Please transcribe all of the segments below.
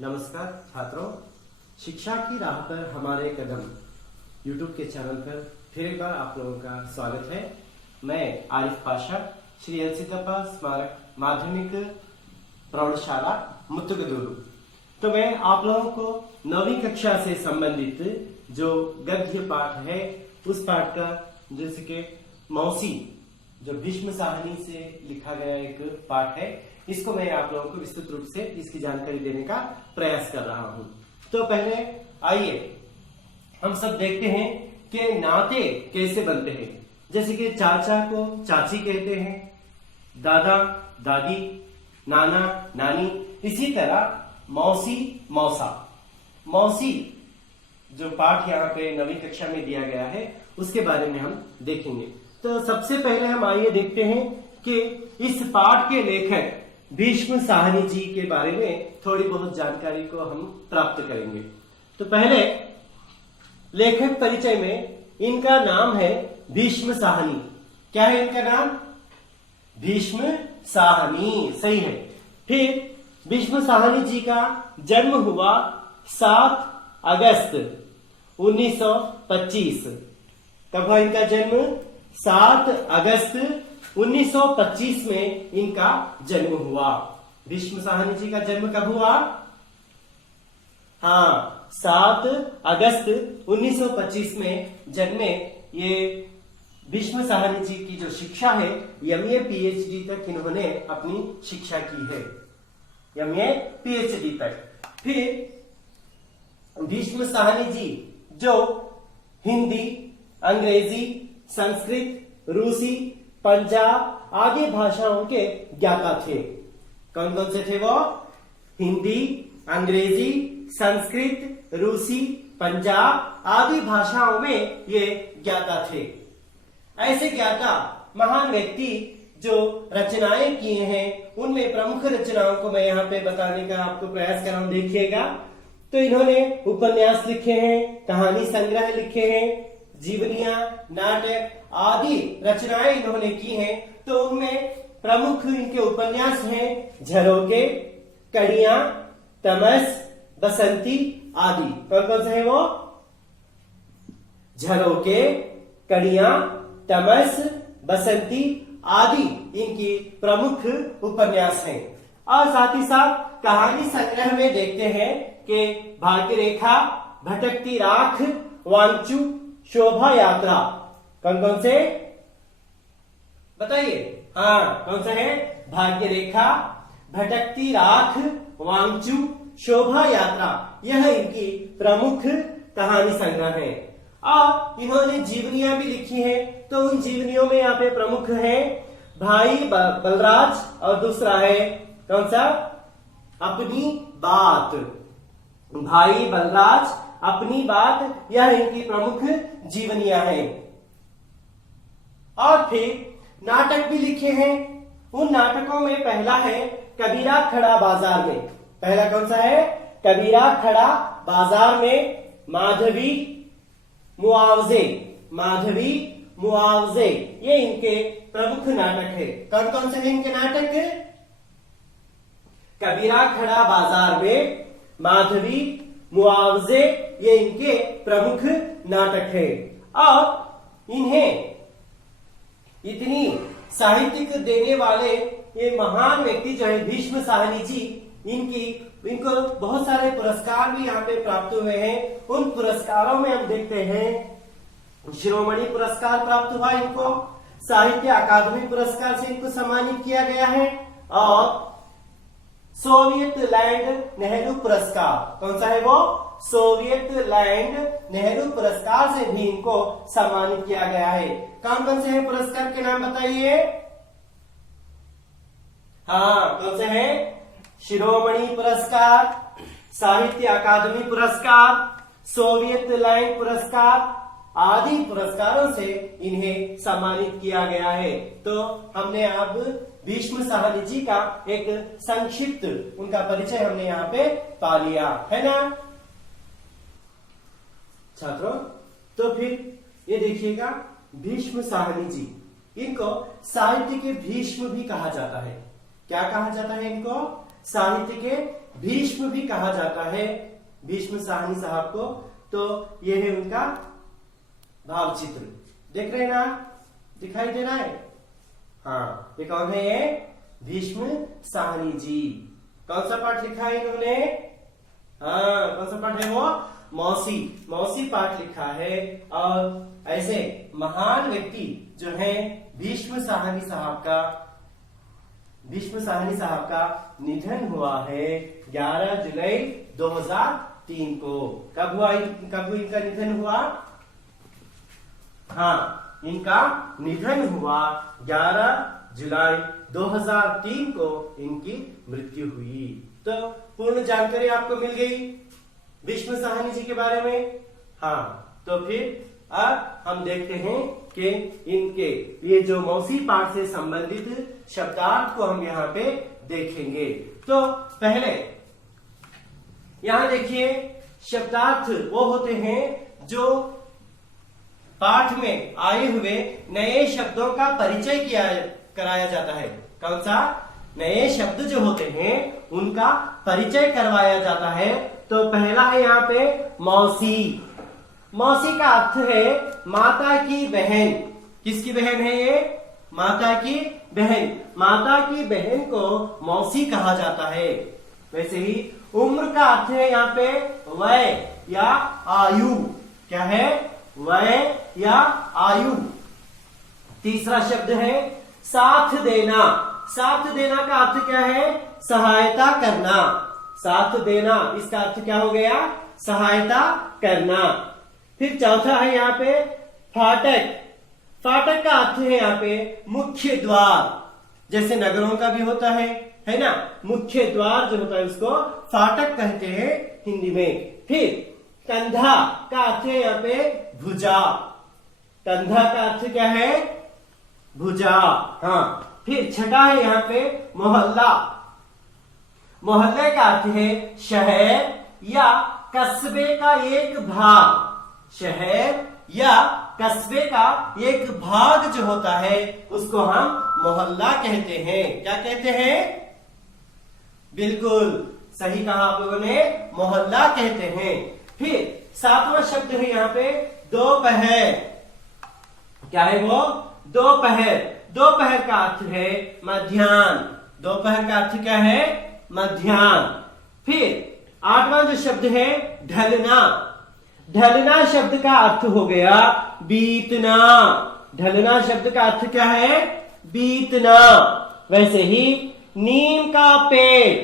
नमस्कार छात्रों, शिक्षा की राह पर हमारे कदम यूट्यूब के चैनल पर फिर एक बार आप लोगों का स्वागत है। मैं आरिफ पाशा, श्री एल सिद्धप्पा स्मारक माध्यमिक प्रौढ़शाला मुत्तुगदूरू। तो मैं आप लोगों को 9वीं कक्षा से संबंधित जो गद्य पाठ है उस पाठ का, जैसे कि मौसी जो भीष्म साहनी से लिखा गया एक पाठ है, इसको मैं आप लोगों को विस्तृत रूप से इसकी जानकारी देने का प्रयास कर रहा हूं। तो पहले आइए हम सब देखते हैं कि नाते कैसे बनते हैं। जैसे कि चाचा को चाची कहते हैं, दादा दादी, नाना नानी, इसी तरह मौसी मौसा। मौसी जो पाठ यहाँ पे 9वीं कक्षा में दिया गया है उसके बारे में हम देखेंगे। तो सबसे पहले हम आइए देखते हैं कि इस पाठ के लेखक भीष्म साहनी जी के बारे में थोड़ी बहुत जानकारी को हम प्राप्त करेंगे। तो पहले लेखक परिचय में इनका नाम है भीष्म साहनी। क्या है इनका नाम? भीष्म साहनी, सही है। फिर भीष्म साहनी जी का जन्म हुआ 7 अगस्त 1925। कब हुआ इनका जन्म? 7 अगस्त 1925 में इनका जन्म हुआ। भीष्म साहनी जी का जन्म कब हुआ? हाँ, 7 अगस्त 1925 में जन्मे। ये भीष्म साहनी जी की जो शिक्षा है, एमए पीएचडी तक इन्होंने अपनी शिक्षा की है, एमए पीएचडी तक। फिर भीष्म साहनी जी जो हिंदी, अंग्रेजी, संस्कृत, रूसी, पंजाब आदि भाषाओं के ज्ञाता थे। कौन कौन से थे वो? हिंदी, अंग्रेजी, संस्कृत, रूसी, पंजाब आदि भाषाओं में ये ज्ञाता थे। ऐसे ज्ञाता महान व्यक्ति जो रचनाएं किए हैं, उनमें प्रमुख रचनाओं को मैं यहाँ पे बताने का आपको प्रयास कर रहा हूं, देखिएगा। तो इन्होंने उपन्यास लिखे हैं, कहानी संग्रह लिखे हैं, जीवनियां, नाटक आदि रचनाएं इन्होंने की हैं। तो उनमें प्रमुख इनके उपन्यास हैं झरोखे, कड़ियां, तमस, बसंती आदि। कौन कौन से हैं वो? झरोखे, कड़ियां, तमस, बसंती आदि इनकी प्रमुख उपन्यास हैं। और साथ ही साथ कहानी संग्रह में देखते हैं कि भाग्य रेखा, भटकती राख, वांचू, शोभा यात्रा। कौन कौन से बताइए? हाँ, कौन सा है? भाग्य रेखा, भटकती राख, वांचू, शोभा यात्रा, यह इनकी प्रमुख कहानी संग्रह है। और इन्होंने जीवनियां भी लिखी हैं। तो उन जीवनियों में यहाँ पे प्रमुख है भाई बलराज, और दूसरा है कौन सा? अपनी बात। भाई बलराज, अपनी बात, यह इनकी प्रमुख जीवनियां हैं। और फिर नाटक भी लिखे हैं। उन नाटकों में पहला है कबीरा खड़ा बाजार में। पहला कौन सा है? कबीरा खड़ा बाजार में, माधवी मुआवजे। माधवी मुआवजे, ये इनके प्रमुख नाटक है। कौन कौन से हैं इनके नाटक? कबीरा खड़ा बाजार में, माधवी मुआवजे, ये इनके प्रमुख नाटक है। और इन्हें इतनी साहित्यिक देने वाले ये महान व्यक्ति जो है भीष्म साहनी जी, इनको बहुत सारे पुरस्कार भी यहाँ पे प्राप्त हुए हैं। उन पुरस्कारों में हम देखते हैं शिरोमणि पुरस्कार प्राप्त हुआ इनको, साहित्य अकादमी पुरस्कार से इनको सम्मानित किया गया है, और सोवियत लैंड नेहरू पुरस्कार। कौन सा है वो? सोवियत लैंड नेहरू पुरस्कार से भी इनको सम्मानित किया गया है। कौन कौन से हैं पुरस्कार के नाम बताइए? हाँ, कौन से हैं? शिरोमणि पुरस्कार, साहित्य अकादमी पुरस्कार, सोवियत लैंड पुरस्कार आदि पुरस्कारों से इन्हें सम्मानित किया गया है। तो हमने अब भीष्म साहनी जी का एक संक्षिप्त उनका परिचय हमने यहाँ पे पा लिया है ना छात्रों। तो फिर ये देखिएगा, भीष्म साहनी जी, इनको साहित्य के भीष्म भी कहा जाता है। क्या कहा जाता है इनको? साहित्य के भीष्म भी कहा जाता है, भीष्म साहनी साहब को। तो ये है उनका भाव चित्र, देख रहे हैं ना, दिखाई दे रहा है। हाँ, ये कौन है? ये भीष्म साहनी जी। कौन सा पाठ लिखा है इन्होंने? हाँ, कौन सा पाठ है वो? मौसी, मौसी पाठ लिखा है। और ऐसे महान व्यक्ति जो है भीष्म साहनी साहब का निधन हुआ है 11 जुलाई 2003 को। कब इनका निधन हुआ? हाँ, इनका निधन हुआ 11 जुलाई 2003 को इनकी मृत्यु हुई। तो पूर्ण जानकारी आपको मिल गई भीष्म साहनी जी के बारे में। हाँ, तो फिर अब हम देखते हैं कि इनके ये जो मौसी पाठ से संबंधित शब्दार्थ को हम यहाँ पे देखेंगे। तो पहले यहाँ देखिए, शब्दार्थ वो होते हैं जो पाठ में आए हुए नए शब्दों का परिचय कराया जाता है। कौन सा? नए शब्द जो होते हैं उनका परिचय करवाया जाता है। तो पहला है यहाँ पे मौसी। मौसी का अर्थ है माता की बहन। किसकी बहन है ये? माता की बहन। माता की बहन को मौसी कहा जाता है। वैसे ही उम्र का अर्थ है यहाँ पे वय या आयु। क्या है? वय या आयु। तीसरा शब्द है साथ देना। साथ देना का अर्थ क्या है? सहायता करना। साथ देना, इसका अर्थ क्या हो गया? सहायता करना। फिर चौथा है यहाँ पे फाटक। फाटक का अर्थ है यहाँ पे मुख्य द्वार। जैसे नगरों का भी होता है ना, मुख्य द्वार जो होता है उसको फाटक कहते हैं हिंदी में। फिर कंधा का अर्थ है यहाँ पे भुजा। कंधा का अर्थ क्या है? भुजा। हाँ, फिर छठा है यहाँ पे मोहल्ला। मोहल्ले का अर्थ है शहर या कस्बे का एक भाग। शहर या कस्बे का एक भाग जो होता है उसको हम मोहल्ला कहते हैं। क्या कहते हैं? बिल्कुल सही कहा आप लोगों ने, मोहल्ला कहते हैं। फिर सातवां शब्द है यहाँ पे दोपहर। क्या है वो? दोपहर। दोपहर का अर्थ है मध्याह्न। दोपहर का अर्थ क्या है? मध्याह्न। फिर आठवां जो शब्द है ढलना। ढलना शब्द का अर्थ हो गया बीतना। ढलना शब्द का अर्थ क्या है? बीतना। वैसे ही नीम का पेड़।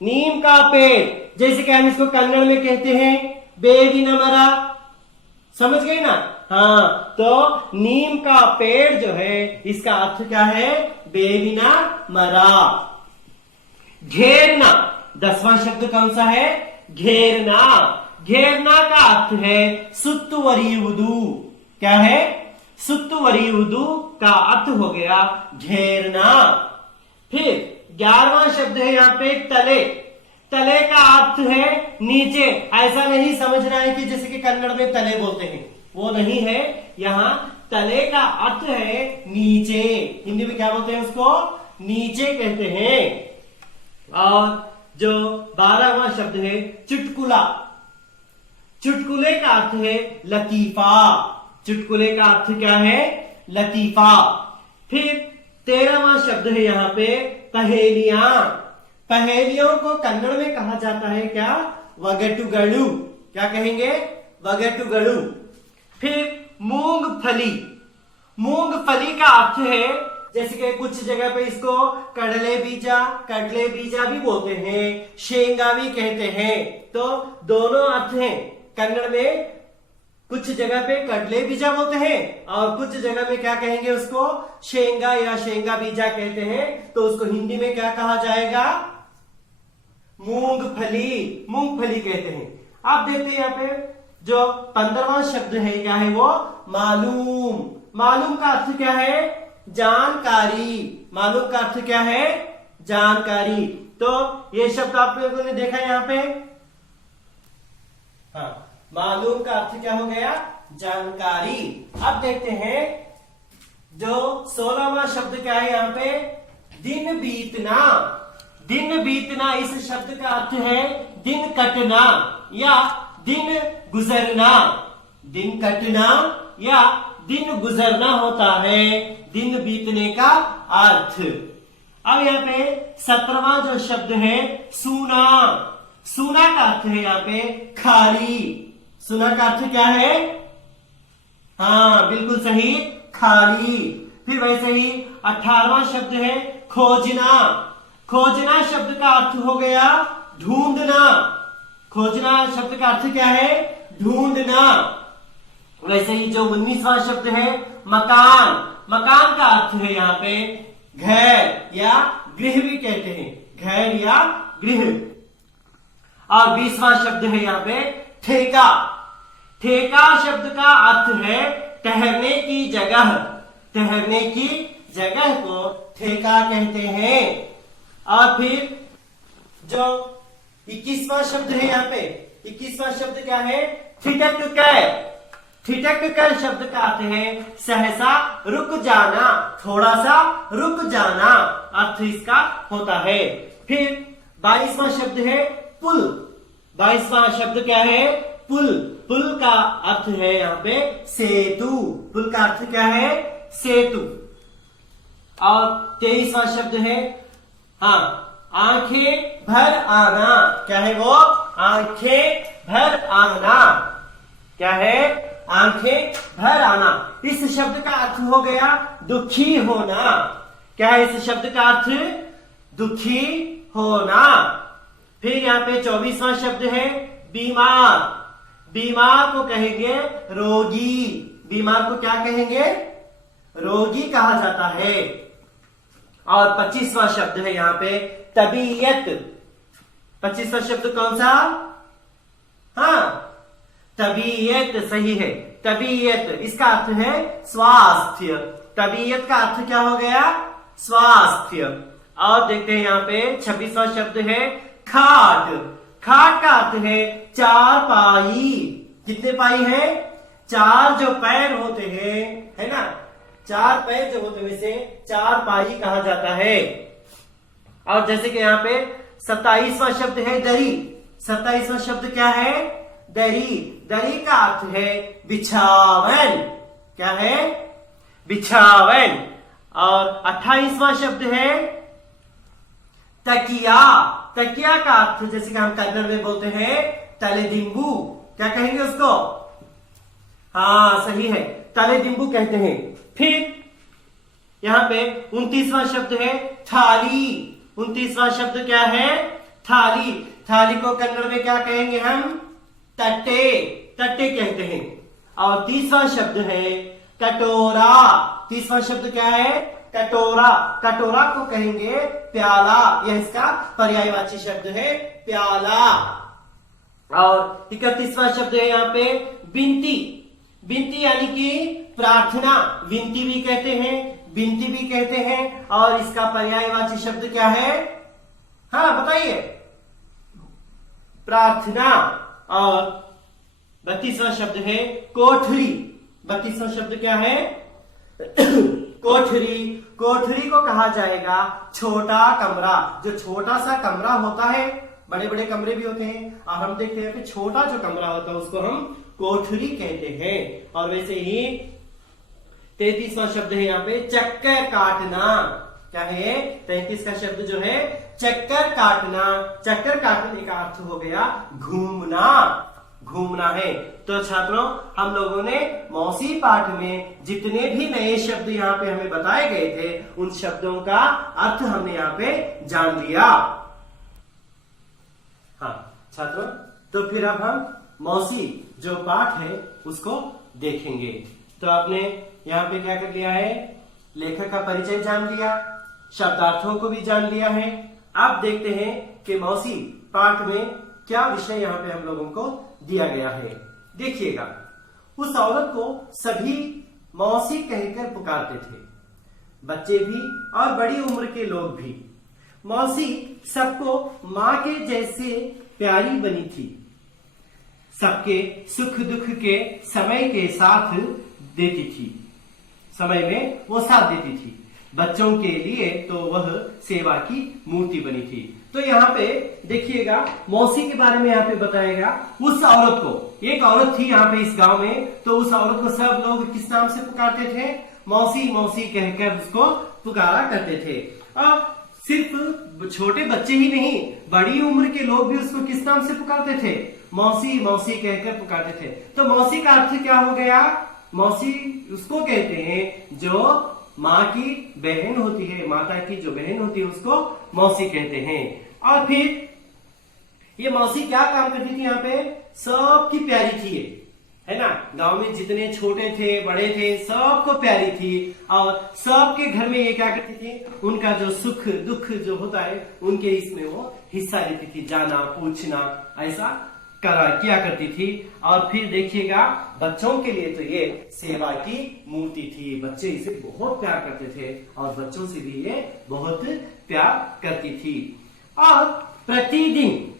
नीम का पेड़, जैसे कि हम इसको कन्नड़ में कहते हैं बेविना मरा। समझ गए ना? हाँ, तो नीम का पेड़ जो है इसका अर्थ क्या है? बेविना मरा। घेरना, 10वां शब्द कौन सा है? घेरना। घेरना का अर्थ है सुत्तुवरियुदु। क्या है? सुत्तुवरियुदु का अर्थ हो गया घेरना। फिर 11वां शब्द है यहाँ पे तले। तले का अर्थ है नीचे। ऐसा नहीं समझना है कि जैसे कि कन्नड़ में तले बोलते हैं, वो नहीं है। यहाँ तले का अर्थ है नीचे। हिंदी में क्या बोलते हैं उसको? नीचे कहते हैं। और जो 12वां शब्द है चुटकुला। चुटकुले का अर्थ है लतीफा। चुटकुले का अर्थ क्या है? लतीफा। फिर 13वां शब्द है यहाँ पे पहेलियां। पहेलियों को कन्नड़ में कहा जाता है क्या? वगटुगड़ू। क्या कहेंगे? वगटुगड़ू। फिर मूंगफली। मूंगफली का अर्थ है, जैसे कि कुछ जगह पे इसको कडले बीजा भी बोलते हैं, शेंगा भी कहते हैं। तो दोनों अर्थ हैं। कन्नड़ में कुछ जगह पे कडले बीजा बोलते हैं और कुछ जगह में क्या कहेंगे उसको? शेंगा या शेंगा बीजा कहते हैं। तो उसको हिंदी में क्या कहा जाएगा? मूंगफली। मूंगफली कहते हैं। आप देखते हैं यहाँ पे जो 15वां शब्द है क्या है वो? मालूम। मालूम का अर्थ क्या है? जानकारी। मालूम का अर्थ क्या है? जानकारी। तो ये शब्द आप लोगों ने देखा यहाँ पे। हाँ, मालूम का अर्थ क्या हो गया? जानकारी। अब देखते हैं जो 16वां शब्द क्या है यहाँ पे? दिन बीतना। दिन बीतना इस शब्द का अर्थ है दिन कटना या दिन गुजरना। दिन कटना या दिन गुजरना होता है दिन बीतने का अर्थ। अब यहाँ पे 17वां जो शब्द है सूना। सूना का अर्थ है यहाँ पे खाली। सूना का अर्थ क्या है? हाँ बिल्कुल सही, खाली। फिर वैसे ही 18वां शब्द है खोजना। खोजना शब्द का अर्थ हो गया ढूंढना। खोजना शब्द का अर्थ क्या है? ढूंढना। वैसे ही जो 19वां शब्द है मकान। मकान का अर्थ है यहाँ पे घर या गृह भी कहते हैं, घर या गृह। और 20वां शब्द है यहाँ पे ठेका। ठेका शब्द का अर्थ है ठहरने की जगह। ठहरने की जगह को ठेका कहते हैं। और फिर जो 21वां शब्द है यहाँ पे, 21वां शब्द क्या है? ठिठक कर। ठिठक कर शब्द का अर्थ है सहसा रुक जाना, थोड़ा सा रुक जाना, अर्थ इसका होता है। फिर 22वां शब्द है पुल। 22वां शब्द क्या है? पुल। पुल का अर्थ है यहाँ पे सेतु। पुल का अर्थ क्या है? सेतु। और 23वां शब्द है हाँ आंखें भर आना। क्या है वो? आंखें भर आना। क्या है? आंखें भर आना। इस शब्द का अर्थ हो गया दुखी होना। क्या है इस शब्द का अर्थ? दुखी होना। फिर यहाँ पे 24वां शब्द है बीमार। बीमार को कहेंगे रोगी। बीमार को क्या कहेंगे? रोगी कहा जाता है। और 25वां शब्द है यहाँ पे तबीयत। 25वां शब्द कौन सा? हाँ तबीयत, सही है। तबीयत इसका अर्थ है स्वास्थ्य। तबीयत का अर्थ क्या हो गया? स्वास्थ्य। और देखते हैं यहाँ पे 26वां शब्द है खाट। खाट का अर्थ है चारपाई। कितने पाई है? 4 जो पैर होते हैं, है ना, 4 पैर जो होते हैं उसे चारपाई कहा जाता है। और जैसे कि यहाँ पे 27वां शब्द है दरी। 27वां शब्द क्या है? दरी। दरी का अर्थ है बिछावन। क्या है? बिछावन। और 28वां शब्द है तकिया। तकिया का अर्थ जैसे कि हम कन्नड़ में बोलते हैं तलेदिंबू। क्या कहेंगे उसको? हाँ सही है, तलेदिंबू कहते हैं। फिर यहां पे 29वां शब्द है थाली। 29वां शब्द क्या है? थाली। थाली को कन्नड़ में क्या कहेंगे हम? तट्टे। तट्टे कहते हैं। और 30वां शब्द है कटोरा। 30वां शब्द क्या है? कटोरा। कटोरा को कहेंगे प्याला। यह इसका पर्यायवाची शब्द है प्याला। और 31वां शब्द है यहाँ पे विनती। विनती यानी कि प्रार्थना। विनती भी कहते हैं, विनती भी कहते हैं। और इसका पर्यायवाची शब्द क्या है? हाँ बताइए। प्रार्थना। और 32वां शब्द है कोठरी। 32वां शब्द क्या है? कोठरी। कोठरी को कहा जाएगा छोटा कमरा। जो छोटा सा कमरा होता है, बड़े बड़े कमरे भी होते हैं, और हम देखते हैं कि छोटा जो कमरा होता है उसको हम कोठरी कहते हैं। और वैसे ही 33वां शब्द है यहाँ पे चक्कर काटना। क्या है? 33 का शब्द जो है चक्कर काटना। चक्कर काटने का अर्थ हो गया घूमना। घूमना है। तो छात्रों, हम लोगों ने मौसी पाठ में जितने भी नए शब्द यहाँ पे हमें बताए गए थे उन शब्दों का अर्थ हमने यहाँ पे जान लिया। हाँ छात्रों, तो फिर अब हम मौसी जो पाठ है उसको देखेंगे। तो आपने यहाँ पे क्या कर लिया है? लेखक का परिचय जान लिया, शब्दार्थों को भी जान लिया है। अब देखते हैं कि मौसी पाठ में क्या विषय यहाँ पे हम लोगों को दिया गया है। देखिएगा, उस औरत को सभी मौसी कहकर पुकारते थे, बच्चे भी और बड़ी उम्र के लोग भी। मौसी सबको माँ के जैसे प्यारी बनी थी। सबके सुख दुख के समय के साथ देती थी। समय में वो साथ देती थी। बच्चों के लिए तो वह सेवा की मूर्ति बनी थी। तो यहाँ पे देखिएगा मौसी के बारे में यहाँ पे बताएगा। उस औरत को, एक औरत थी यहाँ पे इस गांव में, तो उस औरत को सब लोग किस नाम से पुकारते थे? मौसी मौसी कहकर उसको पुकारा करते थे। और सिर्फ छोटे बच्चे ही नहीं, बड़ी उम्र के लोग भी उसको किस नाम से पुकारते थे? मौसी मौसी कहकर पुकारते थे। तो मौसी का अर्थ क्या हो गया? मौसी उसको कहते हैं जो माँ की बहन होती है, माता की जो बहन होती है उसको मौसी कहते हैं। और फिर ये मौसी क्या काम करती थी? यहाँ पे सबकी प्यारी थी, है ना। गांव में जितने छोटे थे बड़े थे सबको प्यारी थी, और सबके घर में ये क्या करती थी? उनका जो सुख दुख जो होता है उनके इसमें वो हिस्सा लेती थी, जाना पूछना ऐसा किया करती थी। और फिर देखिएगा बच्चों के लिए तो ये सेवा की मूर्ति थी, बच्चे इसे बहुत प्यार करते थे और बच्चों से भी ये बहुत प्यार करती थी। और प्रतिदिन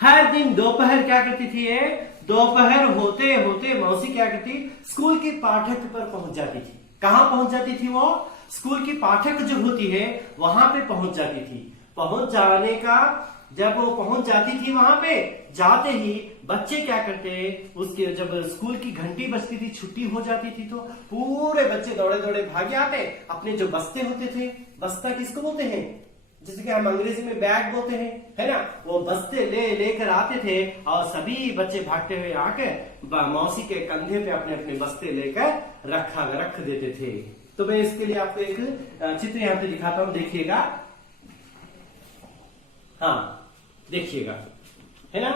हर दिन दोपहर क्या करती थी? ये दोपहर होते होते मौसी क्या करती? स्कूल के पाठक पर पहुंच जाती थी। कहाँ पहुंच जाती थी वो? स्कूल की पाठक जो होती है वहां पे पहुंच जाती थी। पहुंच जाने का जब वो पहुंच जाती थी वहां पे, जाते ही बच्चे क्या करते? उसके जब स्कूल की घंटी बजती थी, छुट्टी हो जाती थी, तो पूरे बच्चे दौड़े दौड़े भागे आते अपने जो बस्ते होते थे। बस्ता किसको बोलते हैं? जैसे कि हम अंग्रेजी में बैग बोलते हैं, है ना। वो बस्ते लेकर आते थे और सभी बच्चे भागते हुए आकर मौसी के कंधे पे अपने अपने बस्ते लेकर रख देते थे। तो मैं इसके लिए आपको एक चित्र यहाँ पे दिखाता हूँ, देखिएगा। हाँ देखिएगा, है ना।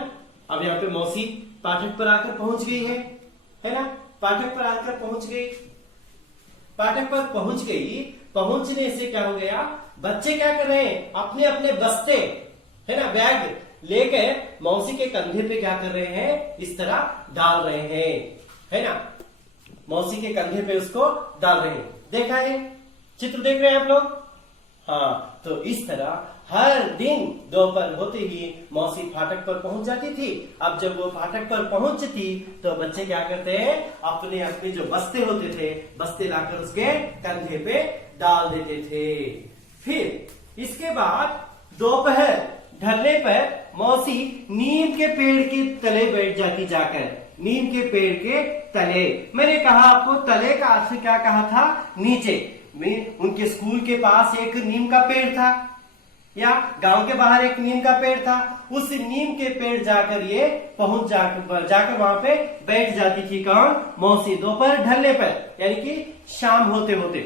अब यहाँ पे मौसी पाठक पर आकर पहुंच गई है ना। पाठक पर आकर पहुंच गई, पाठक पर पहुंच गई। पहुंचने से क्या हो गया? बच्चे क्या कर रहे हैं? अपने अपने बस्ते, है ना, बैग लेकर मौसी के कंधे पे क्या कर रहे हैं? इस तरह डाल रहे हैं, है ना। मौसी के कंधे पे उसको डाल रहे हैं। देखा है? चित्र देख रहे हैं आप लोग? हाँ, तो इस तरह हर दिन दोपहर होते ही मौसी फाटक पर पहुंच जाती थी। अब जब वो फाटक पर पहुंचती तो बच्चे क्या करते हैं? अपने अपने जो बस्ते होते थे, बस्ते लाकर उसके कंधे पे डाल देते थे। फिर इसके बाद दोपहर ढलने पर मौसी नीम के पेड़ के तले बैठ जाती, जाकर नीम के पेड़ के तले। मैंने कहा आपको तले का अर्थ क्या कहा था? नीचे। उनके स्कूल के पास एक नीम का पेड़ था, या गांव के बाहर एक नीम का पेड़ था। उस नीम के पेड़ जाकर ये जाकर वहां पे बैठ जाती थी। कौन? मौसी। दोपहर ढलने पर, यानी कि शाम होते होते,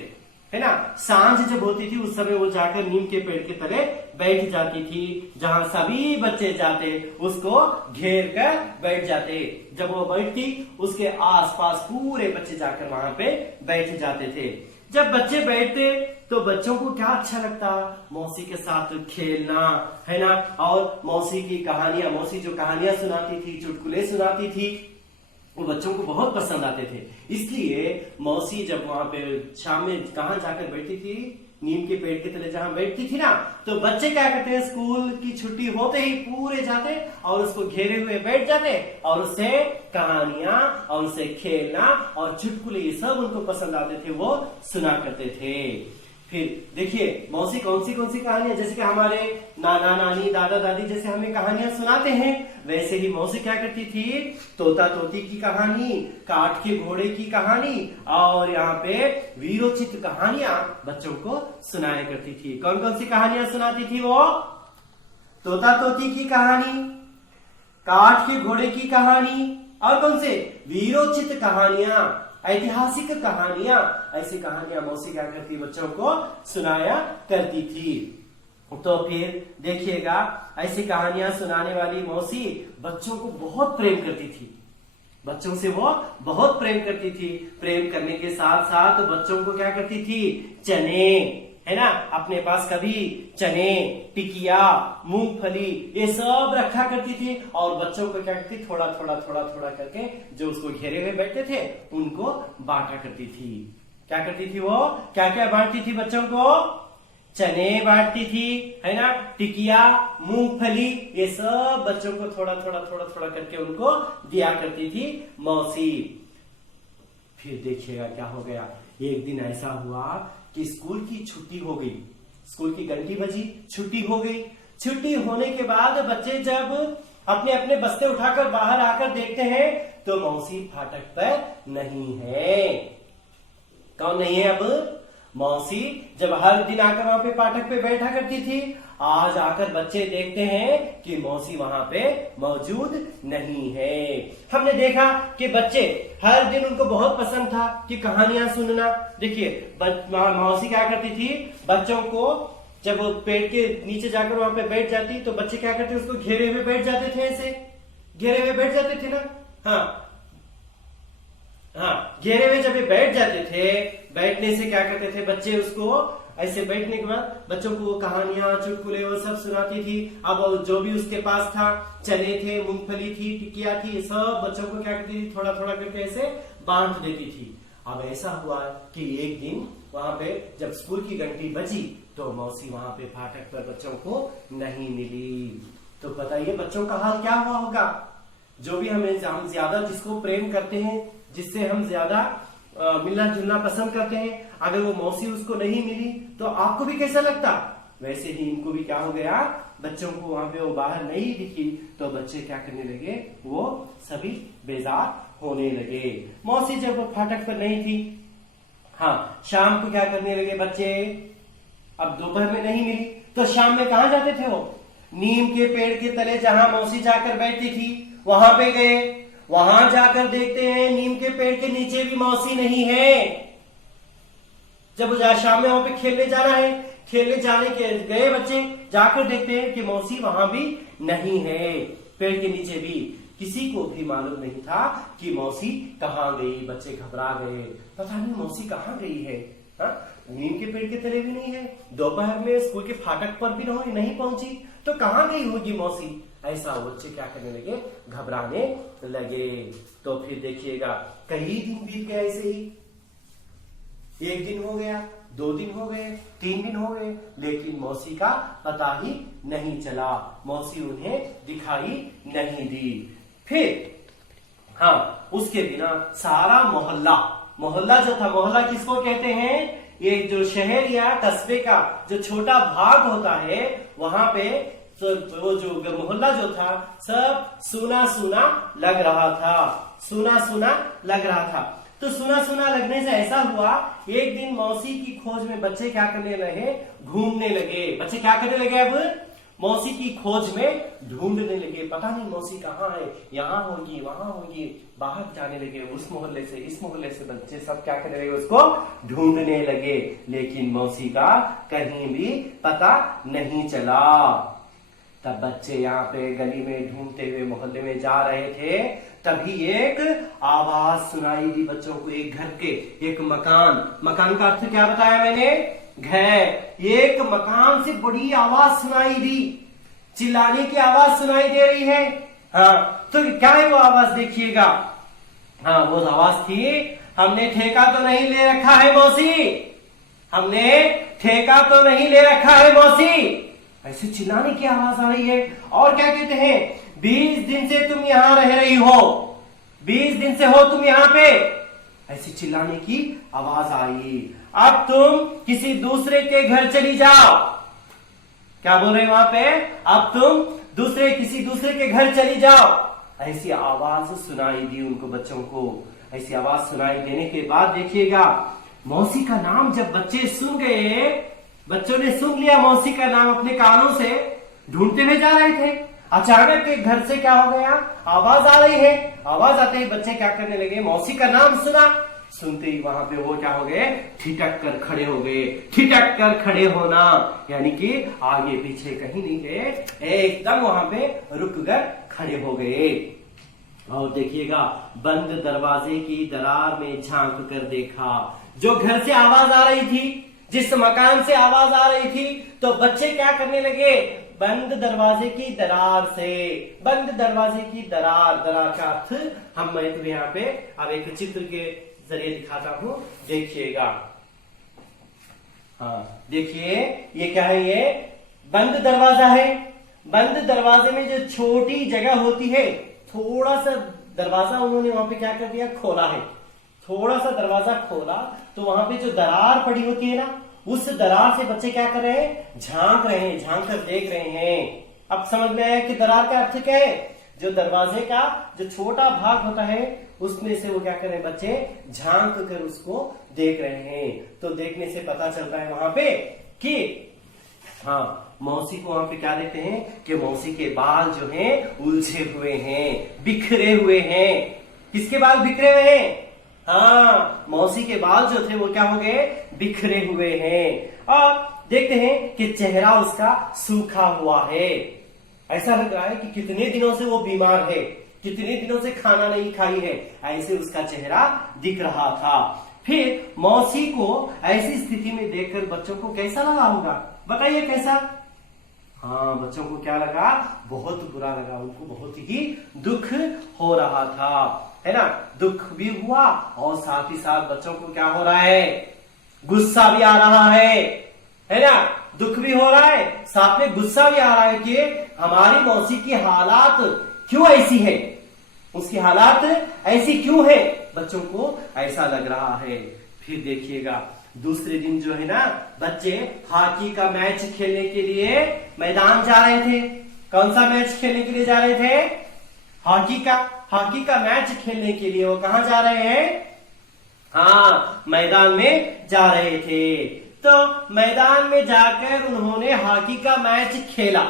है ना, सांझ जब होती थी उस समय वो जाकर नीम के पेड़ के तले बैठ जाती थी, जहां सभी बच्चे जाते उसको घेर कर बैठ जाते। जब वो बैठती उसके आसपास पूरे बच्चे जाकर वहां पे बैठ जाते थे। जब बच्चे बैठते तो बच्चों को क्या अच्छा लगता? मौसी के साथ खेलना, है ना। और मौसी की कहानियां, मौसी जो कहानियां सुनाती थी, चुटकुले सुनाती थी, वो बच्चों को बहुत पसंद आते थे। इसलिए मौसी जब वहां पे शाम में कहाँ जाकर बैठी थी? नीम के पेड़ के तले जहां बैठती थी ना, तो बच्चे क्या करते हैं? स्कूल की छुट्टी होते ही पूरे जाते और उसको घेरे हुए बैठ जाते और उससे कहानियां और उससे खेलना और चुटकुले ये सब उनको पसंद आते थे, वो सुना करते थे। फिर देखिए मौसी कौन सी कहानियां, जैसे कि हमारे नाना नानी दादा दादी जैसे हमें कहानियां सुनाते हैं, वैसे ही मौसी क्या करती थी? तोता तोती की कहानी, काठ के घोड़े की कहानी और यहाँ पे वीरोचित कहानियां बच्चों को सुनाया करती थी। कौन कौन सी कहानियां सुनाती थी वो? तोता तोती की कहानी, काठ के घोड़े की कहानी, और कौन से? वीरोचित कहानियां, ऐतिहासिक कहानियां। ऐसी कहानियां मौसी क्या करती? बच्चों को सुनाया करती थी। तो फिर देखिएगा ऐसी कहानियां सुनाने वाली मौसी बच्चों को बहुत प्रेम करती थी, बच्चों से वो बहुत प्रेम करती थी। प्रेम करने के साथ साथ बच्चों को क्या करती थी? चने, है ना, अपने पास कभी चने, टिकिया, मूंगफली ये सब रखा करती थी और बच्चों को क्या करती? थोड़ा थोड़ा करके जो उसको घेरे हुए बैठते थे उनको बांटा करती थी। क्या करती थी वो? क्या क्या बांटती थी बच्चों को? चने बांटती थी, है ना, टिकिया, मूंगफली ये सब बच्चों को थोड़ा थोड़ा करके उनको दिया करती थी मौसी। फिर देखिएगा क्या हो गया। एक दिन ऐसा हुआ कि स्कूल की छुट्टी हो गई, स्कूल की घंटी बजी, छुट्टी हो गई। छुट्टी होने के बाद बच्चे जब अपने अपने बस्ते उठाकर बाहर आकर देखते हैं तो मौसी फाटक पर नहीं है। कौन नहीं है अब? मौसी जब हर दिन आकर वहां पे फाटक पे बैठा करती थी, आज आकर बच्चे देखते हैं कि मौसी वहां पे मौजूद नहीं है। हमने देखा कि बच्चे हर दिन उनको बहुत पसंद था कि कहानियां सुनना। देखिए मौसी क्या करती थी, बच्चों को जब वो पेड़ के नीचे जाकर वहां पे बैठ जाती तो बच्चे क्या करते, उसको घेरे हुए बैठ जाते थे, ऐसे घेरे हुए बैठ जाते थे ना। हाँ, घेरे हुए जब ये बैठ जाते थे, बैठने से क्या करते थे बच्चे, उसको ऐसे बैठने के बाद बच्चों को कहानियां चुटकुले वो सब सुनाती थी। अब जो भी उसके पास था, चने थे, मूंगफली थी, टिकिया थी, सब बच्चों को क्या करती थी, थोड़ा थोड़ा करके ऐसे बांट देती थी। अब ऐसा हुआ कि एक दिन वहां पे जब स्कूल की घंटी बजी तो मौसी वहां पे फाटक पर बच्चों को नहीं मिली। तो बताइए बच्चों का हाल क्या हुआ होगा? जो भी हम ज्यादा जिसको प्रेम करते हैं, जिससे हम ज्यादा मिलना जुलना पसंद करते हैं, अगर वो मौसी उसको नहीं मिली तो आपको भी कैसा लगता? वैसे ही इनको भी क्या हो गया, बच्चों को वहां पे वो बाहर नहीं दिखी तो बच्चे क्या करने लगे, वो सभी बेजार होने लगे। मौसी जब वो फाटक पर नहीं थी, हाँ, शाम को क्या करने लगे बच्चे, अब दोपहर में नहीं मिली तो शाम में कहा जाते थे वो? नीम के पेड़ के तले जहां मौसी जाकर बैठती थी वहां पे गए। वहां जाकर देखते हैं नीम के पेड़ के नीचे भी मौसी नहीं है। जब शाम में वहां पे खेलने जाना है, खेलने जाने के गए बच्चे, जाकर देखते हैं कि मौसी वहां भी नहीं है, पेड़ के नीचे भी। किसी को भी मालूम नहीं था कि मौसी कहाँ गई। बच्चे घबरा गए, पता नहीं मौसी कहाँ गई है। नीम के पेड़ के तले भी नहीं है, दोपहर में स्कूल के फाटक पर भी नहीं पहुंची, तो कहाँ गई होगी मौसी? ऐसा बच्चे क्या करने लगे, घबराने लगे। तो फिर देखिएगा कई दिन बीत गए ऐसे ही। एक दिन हो गया, 2 दिन हो गए, 3 दिन हो गए, लेकिन मौसी का पता ही नहीं चला। मौसी उन्हें दिखाई नहीं दी। फिर हाँ, उसके बिना सारा मोहल्ला जो था, मोहल्ला किसको कहते हैं? ये जो शहर या कस्बे का जो छोटा भाग होता है, वहां पे तो वो जो मोहल्ला जो था सब सूना सूना लग रहा था, सूना सूना लग रहा था। तो सूना सूना लगने से ऐसा हुआ, एक दिन मौसी की खोज में बच्चे क्या करने लगे, ढूंढने लगे। बच्चे क्या करने लगे, अब मौसी की खोज में ढूंढने लगे। पता नहीं मौसी कहाँ है, यहाँ होगी, वहां होगी, बाहर जाने लगे, उस मोहल्ले से इस मोहल्ले से। बच्चे सब क्या करने लगे, उसको ढूंढने लगे, लेकिन मौसी का कहीं भी पता नहीं चला। तब बच्चे यहाँ पे गली में ढूंढते हुए मोहल्ले में जा रहे थे, तभी एक आवाज सुनाई दी बच्चों को। एक घर के, एक मकान का अर्थ क्या बताया मैंने? घर। एक मकान से बड़ी आवाज सुनाई दी, चिल्लाने की आवाज सुनाई दे रही है। हाँ, तो क्या है वो आवाज, देखिएगा। हाँ, वो आवाज थी, हमने ठेका तो नहीं ले रखा है मौसी, हमने ठेका तो नहीं ले रखा है मौसी। ऐसे चिल्लाने की आवाज आ रही है। और क्या कहते हैं, 20 दिन से तुम यहां रह रही हो, 20 दिन से हो तुम यहां पे। ऐसे चिल्लाने की आवाज आई। अब तुम किसी दूसरे के घर चली जाओ। क्या बोल रहे हैं वहां पे? अब तुम किसी दूसरे के घर चली जाओ। ऐसी आवाज सुनाई दी उनको, बच्चों को। ऐसी आवाज सुनाई देने के बाद देखिएगा, मौसी का नाम जब बच्चे सुन गए, बच्चों ने सुन लिया मौसी का नाम अपने कानों से, ढूंढते हुए जा रहे थे। अचानक एक घर से क्या हो गया, आवाज आ रही है। आवाज आते ही बच्चे क्या करने लगे, मौसी का नाम सुना। सुनते ही वहां पे वो क्या हो गए, ठिठक कर खड़े हो गए। ठिठक कर खड़े होना यानी कि आगे पीछे कहीं नहीं गए, एकदम वहां पे रुक कर खड़े हो गए। और देखिएगा, बंद दरवाजे की दरार में झांक कर देखा। जो घर से आवाज आ रही थी, जिस मकान से आवाज आ रही थी, तो बच्चे क्या करने लगे, बंद दरवाजे की दरार से। बंद दरवाजे की दरार का अर्थ मैं तुम्हें यहाँ पे अब एक चित्र के जरिए दिखाता हूं, देखिएगा। हाँ, देखिए ये क्या है, ये बंद दरवाजा है। बंद दरवाजे में जो छोटी जगह होती है, थोड़ा सा दरवाजा उन्होंने वहां पे क्या कर दिया, खोला है। थोड़ा सा दरवाजा खोला तो वहां पे जो दरार पड़ी होती है ना, उस दरार से बच्चे क्या कर रहे हैं, झांक रहे हैं, झांक कर देख रहे हैं। अब समझ में आया कि दरार का अर्थ क्या है, जो दरवाजे का जो छोटा भाग होता है उसमें से वो क्या कर रहे हैं बच्चे, झांक कर उसको देख रहे हैं। तो देखने से पता चलता है वहां पे कि हाँ, मौसी को वहां पे क्या देखते हैं कि मौसी के बाल जो हैं उलझे हुए हैं, बिखरे हुए हैं। किसके बाल बिखरे हुए हैं, हाँ, मौसी के बाल जो थे वो क्या हो गए, बिखरे हुए हैं। और देखते हैं कि चेहरा उसका सूखा हुआ है। ऐसा लग रहा है कि कितने दिनों से वो बीमार है, कितने दिनों से खाना नहीं खाई है, ऐसे उसका चेहरा दिख रहा था। फिर मौसी को ऐसी स्थिति में देखकर बच्चों को कैसा लगा होगा, बताइए कैसा। हाँ, बच्चों को क्या लगा, बहुत बुरा लगा, उनको बहुत ही दुख हो रहा था, है ना। दुख भी हुआ और साथ ही साथ बच्चों को क्या हो रहा है, गुस्सा भी आ रहा है ना। दुख भी हो रहा है, साथ में गुस्सा भी आ रहा है कि हमारी मौसी की हालात क्यों ऐसी है, उसकी हालात ऐसी क्यों है, बच्चों को ऐसा लग रहा है। फिर देखिएगा दूसरे दिन जो है ना, बच्चे हॉकी का मैच खेलने के लिए मैदान जा रहे थे। कौन सा मैच खेलने के लिए जा रहे थे, हॉकी का मैच खेलने के लिए वो कहां जा रहे हैं, हाँ, मैदान में जा रहे थे। तो मैदान में जाकर उन्होंने हॉकी का मैच खेला।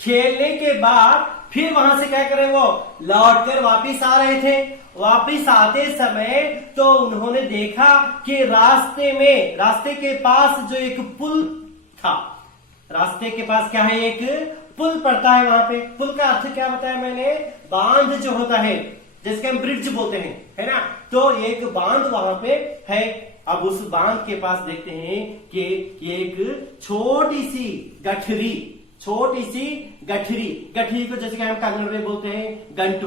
खेलने के बाद फिर वहां से क्या करे, वो लौटकर वापिस आ रहे थे। वापिस आते समय तो उन्होंने देखा कि रास्ते के पास जो एक पुल था, रास्ते के पास क्या है, एक पुल पड़ता है। वहां पे पुल का अर्थ क्या बताया मैंने, बांध जो होता है, जिसके हम ब्रिज बोलते हैं, है ना। तो एक बांध वहां पे है। अब उस बांध के पास देखते हैं कि एक छोटी सी गठरी को जैसे कि हम कन्नड़ में बोलते हैं गंटू,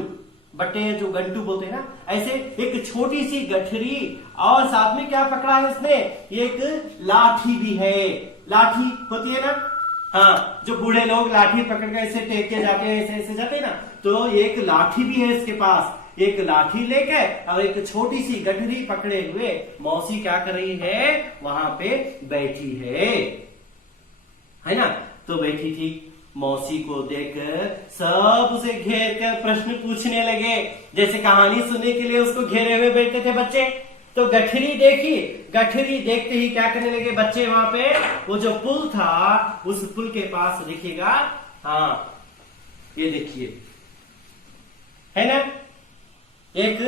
बट्टे जो गंटू बोलते हैं ना, ऐसे एक छोटी सी गठरी, और साथ में क्या पकड़ा है उसने, एक लाठी भी है। लाठी होती है ना, हाँ, जो बूढ़े लोग लाठी पकड़ के ऐसे टेक के जाते हैं, ऐसे जाते हैं ना, तो एक लाठी भी है इसके पास। एक लाठी लेकर और एक छोटी सी गठरी पकड़े हुए मौसी क्या कर रही है, वहां पे बैठी है ना। तो बैठी थी, मौसी को देखकर सब उसे घेर कर प्रश्न पूछने लगे, जैसे कहानी सुनने के लिए उसको घेरे हुए बैठे थे बच्चे। तो गठरी देखी, गठरी देखते ही क्या करने लगे बच्चे, वहां पे वो जो पुल था उस पुल के पास देखिएगा, हाँ, ये देखिए, है ना, एक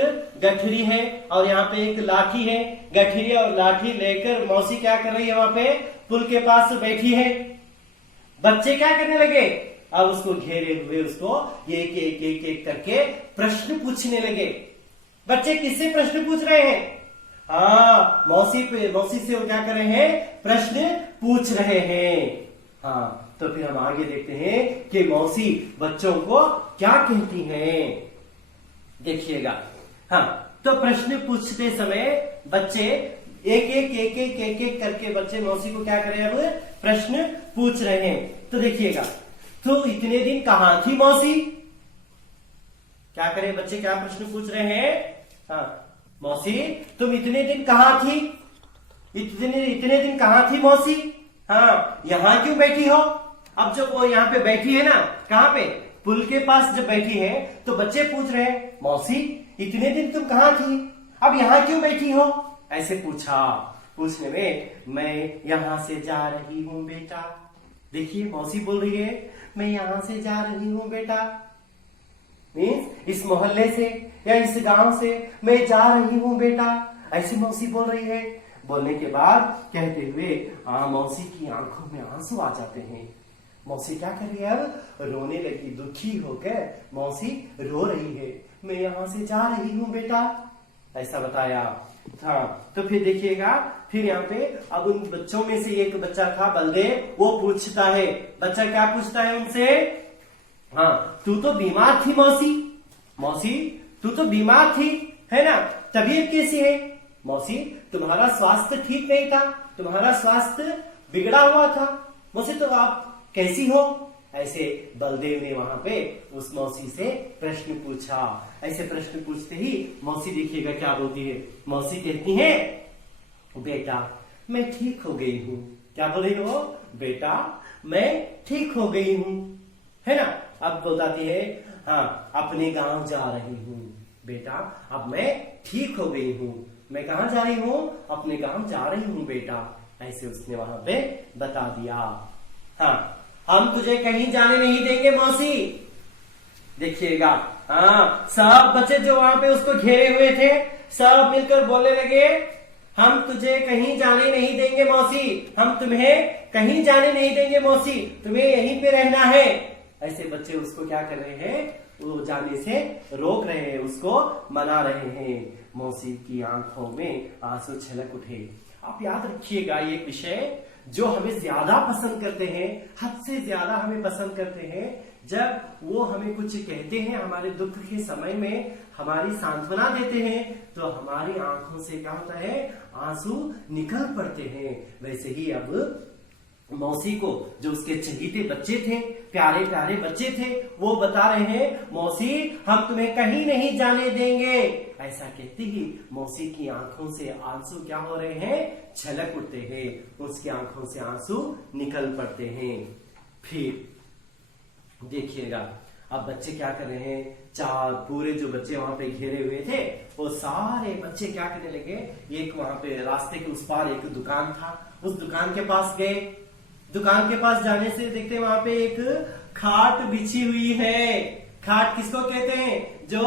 गठरी है और यहाँ पे एक लाठी है। गठरी और लाठी लेकर मौसी क्या कर रही है, वहां पे पुल के पास बैठी है। बच्चे क्या करने लगे, अब उसको घेरे हुए उसको एक करके प्रश्न पूछने लगे। बच्चे किससे प्रश्न पूछ रहे हैं, हाँ, मौसी से वो क्या कर रहे हैं, प्रश्न पूछ रहे हैं। हाँ, तो फिर हम आगे देखते हैं कि मौसी बच्चों को क्या कहती हैं, देखिएगा। हाँ, तो प्रश्न पूछते समय बच्चे एक करके बच्चे मौसी को क्या करें, अब प्रश्न पूछ रहे हैं। तो देखिएगा, तो इतने दिन कहां थी मौसी, क्या करें बच्चे, क्या प्रश्न पूछ रहे हैं, हाँ, मौसी तुम इतने दिन कहां थी, इतने दिन कहां थी मौसी, हाँ, यहां क्यों बैठी हो। अब जब वो यहाँ पे बैठी है ना, कहां पे, पुल के पास जब बैठी है, तो बच्चे पूछ रहे हैं, मौसी इतने दिन तुम कहां थी, अब यहां क्यों बैठी हो, ऐसे पूछा। पूछने में, मैं यहां से जा रही हूं बेटा। देखिए मौसी बोल रही है, मैं यहां से जा रही हूं बेटा, मीन्स इस मोहल्ले से या इस गांव से मैं जा रही हूं बेटा, ऐसी मौसी बोल रही है। बोलने के बाद कहते हुए मौसी की आंखों में आंसू आ जाते हैं। मौसी क्या कर रही है, अब रोने लगी, दुखी होकर मौसी रो रही है, मैं यहां से जा रही हूं बेटा, ऐसा बताया। हाँ, तो फिर देखिएगा, फिर यहाँ पे अब उन बच्चों में से एक बच्चा था बलदेव, वो पूछता है, बच्चा क्या पूछता है उनसे, हाँ, तू तो बीमार थी मौसी तू तो बीमार थी, है ना, तबीयत कैसी है मौसी, तुम्हारा स्वास्थ्य ठीक नहीं था, तुम्हारा स्वास्थ्य बिगड़ा हुआ था मौसी, तो आप कैसी हो, ऐसे बलदेव ने वहां पे उस मौसी से प्रश्न पूछा। ऐसे प्रश्न पूछते ही मौसी देखिएगा क्या बोलती है, मौसी कहती है, बेटा मैं ठीक हो गई हूँ। क्या बोल रही हो बेटा, मैं ठीक हो गई हूँ, है ना। अब बताती है हाँ अपने गांव जा रही हूँ बेटा, अब मैं ठीक हो गई हूँ। मैं कहाँ जा रही हूँ, अपने गांव जा रही हूँ बेटा, ऐसे उसने वहां पे बता दिया। हाँ, हम तुझे कहीं जाने नहीं देंगे मौसी। देखिएगा हाँ, सब बच्चे जो वहां पे उसको घेरे हुए थे सब मिलकर बोलने लगे हम तुझे कहीं जाने नहीं देंगे मौसी, हम तुम्हें कहीं जाने नहीं देंगे मौसी, तुम्हें यहीं पे रहना है। ऐसे बच्चे उसको क्या कर रहे हैं, वो जाने से रोक रहे हैं, उसको मना रहे हैं। मौसी की आंखों में आंसू छलक उठे। आप याद रखिएगा ये विषय, जो हमें ज्यादा पसंद करते हैं, हद से ज्यादा हमें पसंद करते हैं, जब वो हमें कुछ कहते हैं हमारे दुख के समय में, हमारी सांत्वना देते हैं, तो हमारी आंखों से क्या होता है, आंसू निकल पड़ते हैं। वैसे ही अब मौसी को जो उसके चहीते बच्चे थे, प्यारे प्यारे बच्चे थे, वो बता रहे हैं मौसी हम तुम्हें कहीं नहीं जाने देंगे। ऐसा कहते ही मौसी की आंखों से आंसू क्या हो रहे हैं, छलक उठते हैं, उसकी आंखों से आंसू निकल पड़ते हैं। फिर देखिएगा अब बच्चे क्या कर रहे हैं, चार पूरे जो बच्चे वहां पे घेरे हुए थे वो सारे बच्चे क्या करने लगे, एक वहां पे रास्ते के उस पार एक दुकान था, उस दुकान के पास गए। दुकान के पास जाने से देखते वहां पे एक खाट बिछी हुई है। खाट किसको कहते हैं, जो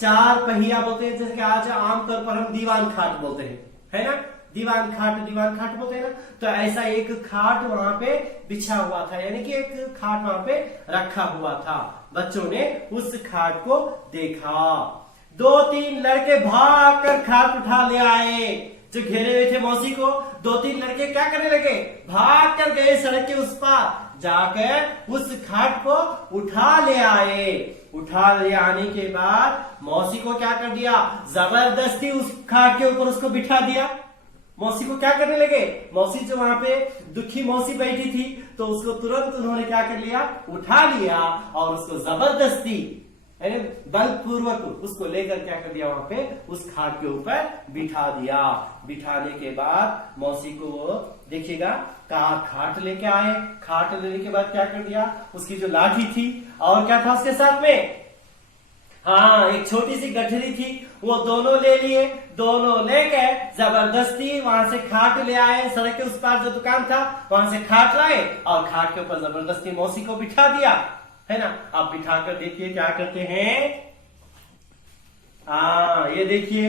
चार पहिया बोलते हैं, जैसे कि आज आमतौर पर हम दीवान खाट बोलते हैं, है ना, दीवान खाट बोलते हैं ना। तो ऐसा एक खाट वहां पे बिछा हुआ था, यानी कि एक खाट वहां पे रखा हुआ था। बच्चों ने उस खाट को देखा, दो तीन लड़के भाग कर खाट उठा ले आए। जो घेरे हुए थे मौसी को, दो तीन लड़के क्या करने लगे, भाग कर गए सड़क के उस पार, जाकर उस खाट को उठा ले आए। उठा ले आने के बाद मौसी को क्या कर दिया, जबरदस्ती उस खाट के ऊपर उसको बिठा दिया। मौसी को क्या करने लगे, मौसी जो वहां पे दुखी मौसी बैठी थी, तो उसको तुरंत उन्होंने क्या कर लिया, उठा लिया और उसको जबरदस्ती बलपूर्वक उसको लेकर क्या कर दिया, वहां पे उस खाट के ऊपर बिठा दिया। बिठाने के बाद मौसी को देखिएगा खाट लेके आए। खाट लेने के बाद क्या कर दिया, उसकी जो लाठी थी और क्या था उसके साथ में, हाँ एक छोटी सी गठरी थी, वो दोनों ले लिए। दोनों लेके जबरदस्ती वहां से खाट ले आए। सड़क के उस पार जो दुकान था वहां से खाट लाए और खाट के ऊपर जबरदस्ती मौसी को बिठा दिया, है ना। आप बिठाकर देखिए क्या करते हैं, हाँ ये देखिए,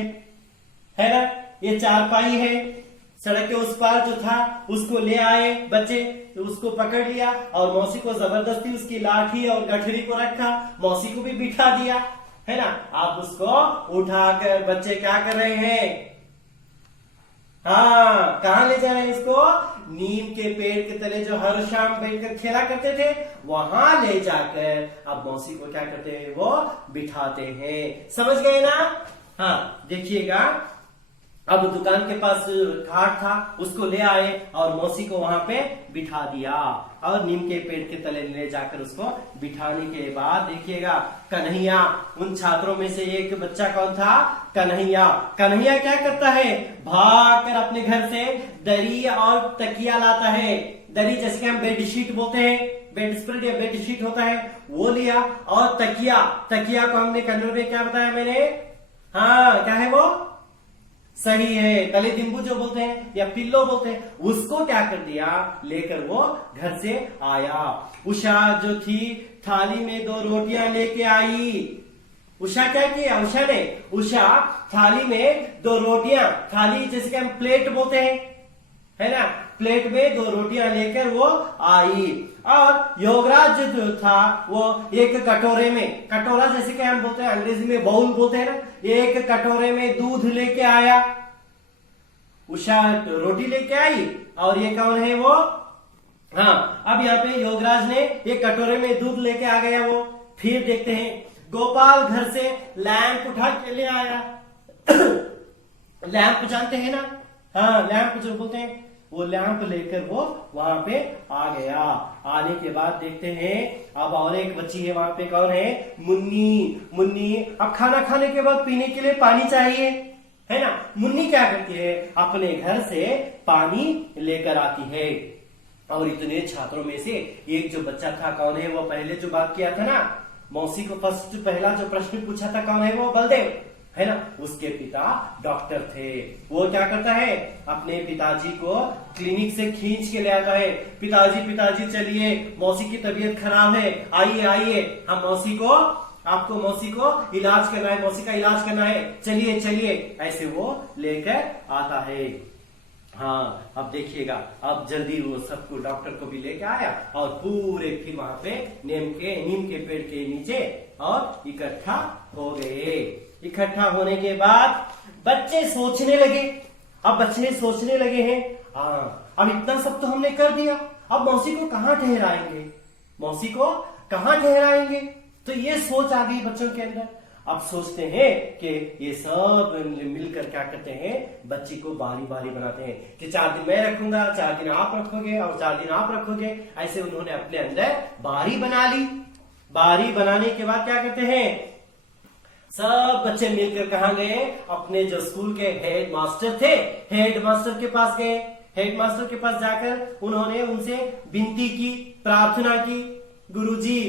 है ना, ये चारपाई है। सड़क के उस पार जो था उसको ले आए बच्चे, तो उसको पकड़ लिया और मौसी को जबरदस्ती उसकी लाठी और गठरी को रखा, मौसी को भी बिठा दिया, है ना। आप उसको उठाकर बच्चे क्या कर रहे हैं, हाँ कहां ले जा रहे हैं इसको, नीम के पेड़ के तले जो हर शाम बैठकर खेला करते थे वहां ले जाकर अब मौसी को क्या करते हैं, वो बिठाते हैं। समझ गए ना। हाँ देखिएगा, अब दुकान के पास खाट था, उसको ले आए और मौसी को वहां पे बिठा दिया और नीम के पेड़ के तले ले जाकर उसको बिठाने के बाद देखिएगा कन्हैया, उन छात्रों में से एक बच्चा कौन था, कन्हैया। कन्हैया क्या करता है, भाग कर अपने घर से दरी और तकिया लाता है। दरी जैसे कि हम बेडशीट बोलते हैं, बेड स्प्रेड या बेडशीट होता है, वो लिया। और तकिया, तकिया को हमने कन्नड़ में क्या बताया मैंने, हाँ क्या है वो, सही है, तले दिम्बू जो बोलते हैं या पिल्लो बोलते हैं, उसको क्या कर दिया, लेकर वो घर से आया। उषा जो थी थाली में 2 रोटियां लेके आई। उषा क्या किया, उषा थाली में 2 रोटियां, थाली जैसे कि हम प्लेट बोलते हैं, है ना, प्लेट में 2 रोटियां लेकर वो आई। और योगराज जो था वो एक कटोरे में, कटोरा जैसे कि हम बोलते हैं अंग्रेजी में बाउल बोलते हैं ना, एक कटोरे में दूध लेके आया। उषा रोटी लेके आई और ये कौन है वो, हाँ अब यहाँ पे योगराज ने एक कटोरे में दूध लेके आ गया वो। फिर देखते हैं गोपाल घर से लैंप उठा के ले आया। लैंप जानते हैं ना, हाँ लैंप जो बोलते हैं, वो लैंप लेकर वो वहां पे आ गया। आने के बाद देखते हैं अब और एक बच्ची है वहां पे, कौन है, मुन्नी। मुन्नी अब खाना खाने के बाद पीने के लिए पानी चाहिए, है ना। मुन्नी क्या करती है, अपने घर से पानी लेकर आती है। और इतने छात्रों में से एक जो बच्चा था, कौन है वो, पहले जो बात किया था ना, मौसी को फर्स्ट पहला जो प्रश्न पूछा था, कौन है वो, बलदेव, है ना। उसके पिता डॉक्टर थे। वो क्या करता है, अपने पिताजी को क्लिनिक से खींच के ले आता है। पिताजी पिताजी चलिए, मौसी की तबीयत खराब है, आइए आइए, हम मौसी को इलाज करना है, मौसी का इलाज करना है, चलिए चलिए, ऐसे वो लेकर आता है। हाँ, अब देखिएगा, अब जल्दी वो सबको, डॉक्टर को भी लेके आया और पूरे फिर वहां पे नीम के पेड़ के नीचे और इकट्ठा हो गए। इकट्ठा होने के बाद बच्चे सोचने लगे। अब बच्चे सोचने लगे हैं, हाँ अब इतना सब तो हमने कर दिया, अब मौसी को कहाँ ठहराएंगे, मौसी को कहाँ ठहराएंगे। तो ये सोच आ गई बच्चों के अंदर। अब सोचते हैं कि ये सब मिलकर क्या करते हैं, बच्ची को बारी बारी बनाते हैं कि 4 दिन मैं रखूंगा, 4 दिन आप रखोगे और 4 दिन आप रखोगे। ऐसे उन्होंने अपने अंदर बारी बना ली। बारी बनाने के बाद क्या करते हैं, सब बच्चे मिलकर कहाँ गए, अपने जो स्कूल के हेड मास्टर थे, हेड मास्टर के पास गए। हेड मास्टर के पास जाकर उन्होंने उनसे विनती की, प्रार्थना की, गुरुजी,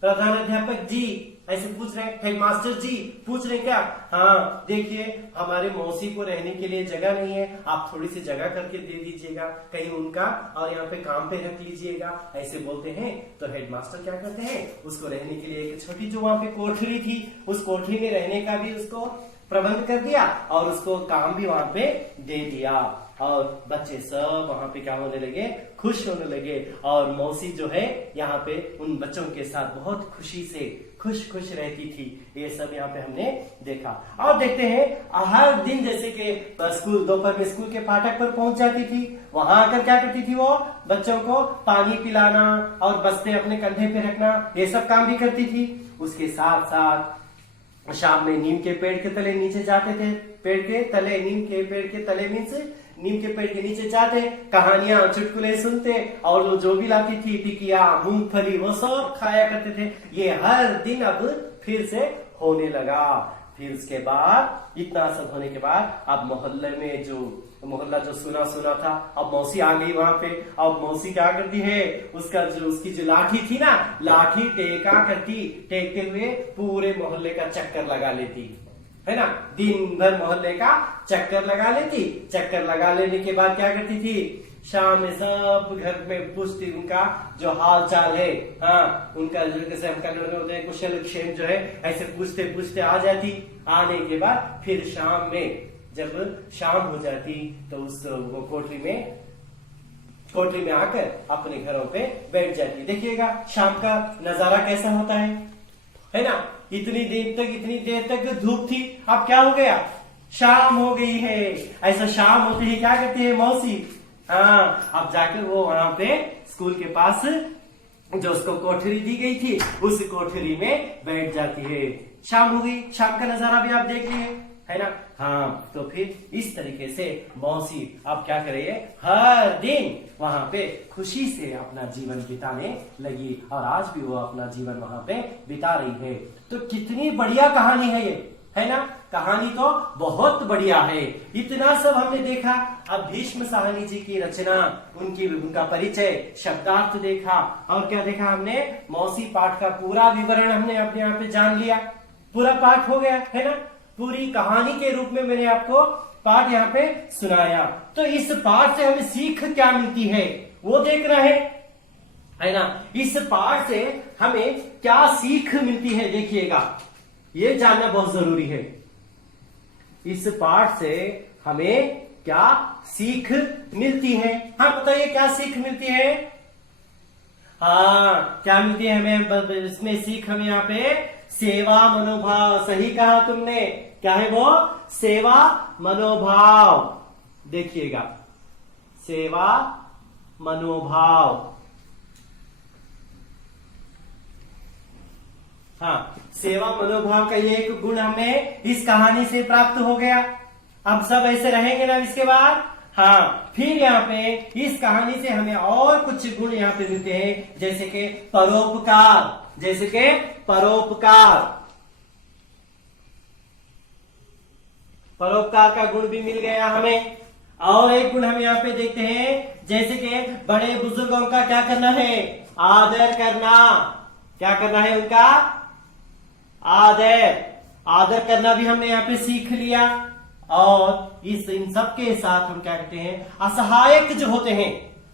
प्रधानाध्यापक जी, ऐसे पूछ रहे हैं, हेडमास्टर जी पूछ रहे क्या, हाँ देखिए हमारे मौसी को रहने के लिए जगह नहीं है, आप थोड़ी सी जगह करके दे दीजिएगा कहीं उनका, और यहाँ पे काम पे रख लीजिएगा, ऐसे बोलते हैं। तो हेडमास्टर क्या करते हैं, उसको रहने के लिए एक छोटी जो वहां पे कोठरी थी, उस कोठरी में रहने का भी उसको प्रबंध कर दिया और उसको काम भी वहां पे दे दिया। और बच्चे सब वहां पे क्या होने लगे, खुश होने लगे। और मौसी जो है यहाँ पे उन बच्चों के साथ बहुत खुशी से खुश रहती थी। ये सब यहाँ पे हमने देखा। और देखते हैं हर दिन जैसे कि स्कूल, दोपहर में स्कूल के फाटक पर पहुंच जाती थी, वहां आकर क्या करती थी, वो बच्चों को पानी पिलाना और बस्ते अपने कंधे पे रखना, ये सब काम भी करती थी। उसके साथ साथ शाम में नीम के पेड़ के तले नीचे जाते थे, पेड़ के तले, नीम के पेड़ के तले मीन्स नीम के पेड़ के नीचे जाते, कहानियां चुटकुले सुनते और वो जो भी लाती थी, टिकिया, मूंगफली, वो सब खाया करते थे। ये हर दिन अब फिर से होने लगा। फिर उसके बाद इतना सब होने के बाद अब मोहल्ला जो सुना था, अब मौसी आ गई वहां पे। अब मौसी क्या करती है, उसकी जो लाठी थी ना, लाठी टेकते हुए पूरे मोहल्ले का चक्कर लगा लेती है ना। दिन भर मोहल्ले का चक्कर लगा लेती। चक्कर लगा लेने के बाद क्या करती थी, शाम में सब घर में पूछती उनका जो हाल चाल है, हाँ उनका जैसे हम कन्नड़ में होते हैं कुशल क्षेम जो है, ऐसे पूछते पूछते आ जाती। आने के बाद फिर शाम में जब शाम हो जाती तो उस कोठरी में आकर अपने घरों पे बैठ जाती। देखिएगा शाम का नजारा कैसा होता है ना। इतनी देर तक धूप थी, अब क्या हो गया, शाम हो गई है। ऐसा शाम होते ही क्या करती है मौसी, हाँ अब जाकर वो वहां पे स्कूल के पास जो उसको कोठरी दी गई थी, उस कोठरी में बैठ जाती है। शाम हो गई, शाम का नजारा भी आप देख लिए है ना। हाँ तो फिर इस तरीके से मौसी अब क्या करे, हर दिन वहां पे खुशी से अपना जीवन बिताने लगी और आज भी वो अपना जीवन वहां पे बिता रही है। तो कितनी बढ़िया कहानी है ये, है ना। कहानी तो बहुत बढ़िया है। इतना सब हमने देखा। अब भीष्म साहनी जी की रचना, उनका परिचय, शब्दार्थ देखा और क्या देखा हमने, मौसी पाठ का पूरा विवरण हमने अपने यहाँ पे जान लिया। पूरा पाठ हो गया है ना, पूरी कहानी के रूप में मैंने आपको पाठ यहाँ पे सुनाया। तो इस पाठ से हमें सीख क्या मिलती है वो देखना है ना। इस पाठ से हमें क्या सीख मिलती है देखिएगा, ये जानना बहुत जरूरी है। इस पाठ से हमें क्या सीख मिलती है, हाँ बताइए क्या सीख मिलती है। हाँ क्या मिलती है हमें इसमें सीख, हमें यहाँ पे सेवा मनोभाव, सही कहा तुमने, क्या है वो, सेवा मनोभाव। देखिएगा सेवा मनोभाव, हाँ सेवा मनोभाव का ये एक गुण हमें इस कहानी से प्राप्त हो गया। अब सब ऐसे रहेंगे ना इसके बाद। हाँ फिर यहाँ पे इस कहानी से हमें और कुछ गुण यहाँ पे मिलते हैं, जैसे कि परोपकार, परोपकार का गुण भी मिल गया हमें। और एक गुण हम यहाँ पे देखते हैं, जैसे कि बड़े बुजुर्गों का क्या करना है, आदर करना। क्या करना है उनका, आदर। आदर करना भी हमने यहाँ पे सीख लिया। और इन सब के साथ हम क्या कहते हैं, असहायक जो होते हैं,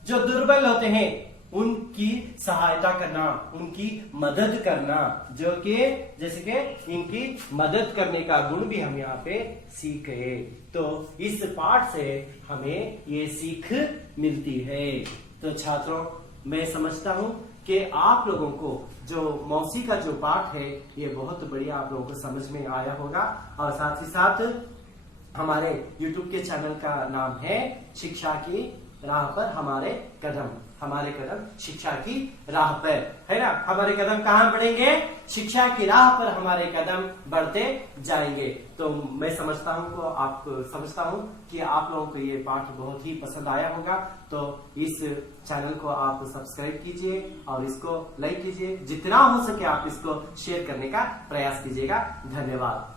जो दुर्बल होते हैं, उनकी सहायता करना, उनकी मदद करना, जो कि जैसे कि इनकी मदद करने का गुण भी हम यहाँ पे सीखे। तो इस पाठ से हमें ये सीख मिलती है। तो छात्रों, मैं समझता हूं कि आप लोगों को जो मौसी का जो पाठ है ये बहुत बढ़िया आप लोगों को समझ में आया होगा। और साथ ही साथ हमारे YouTube के चैनल का नाम है शिक्षा की राह पर हमारे कदम। हमारे कदम शिक्षा की राह पर, है ना। हमारे कदम कहाँ बढ़ेंगे, शिक्षा की राह पर हमारे कदम बढ़ते जाएंगे। तो मैं समझता हूँ कि आप लोगों को ये पाठ बहुत ही पसंद आया होगा। तो इस चैनल को आप सब्सक्राइब कीजिए और इसको लाइक कीजिए, जितना हो सके आप इसको शेयर करने का प्रयास कीजिएगा। धन्यवाद।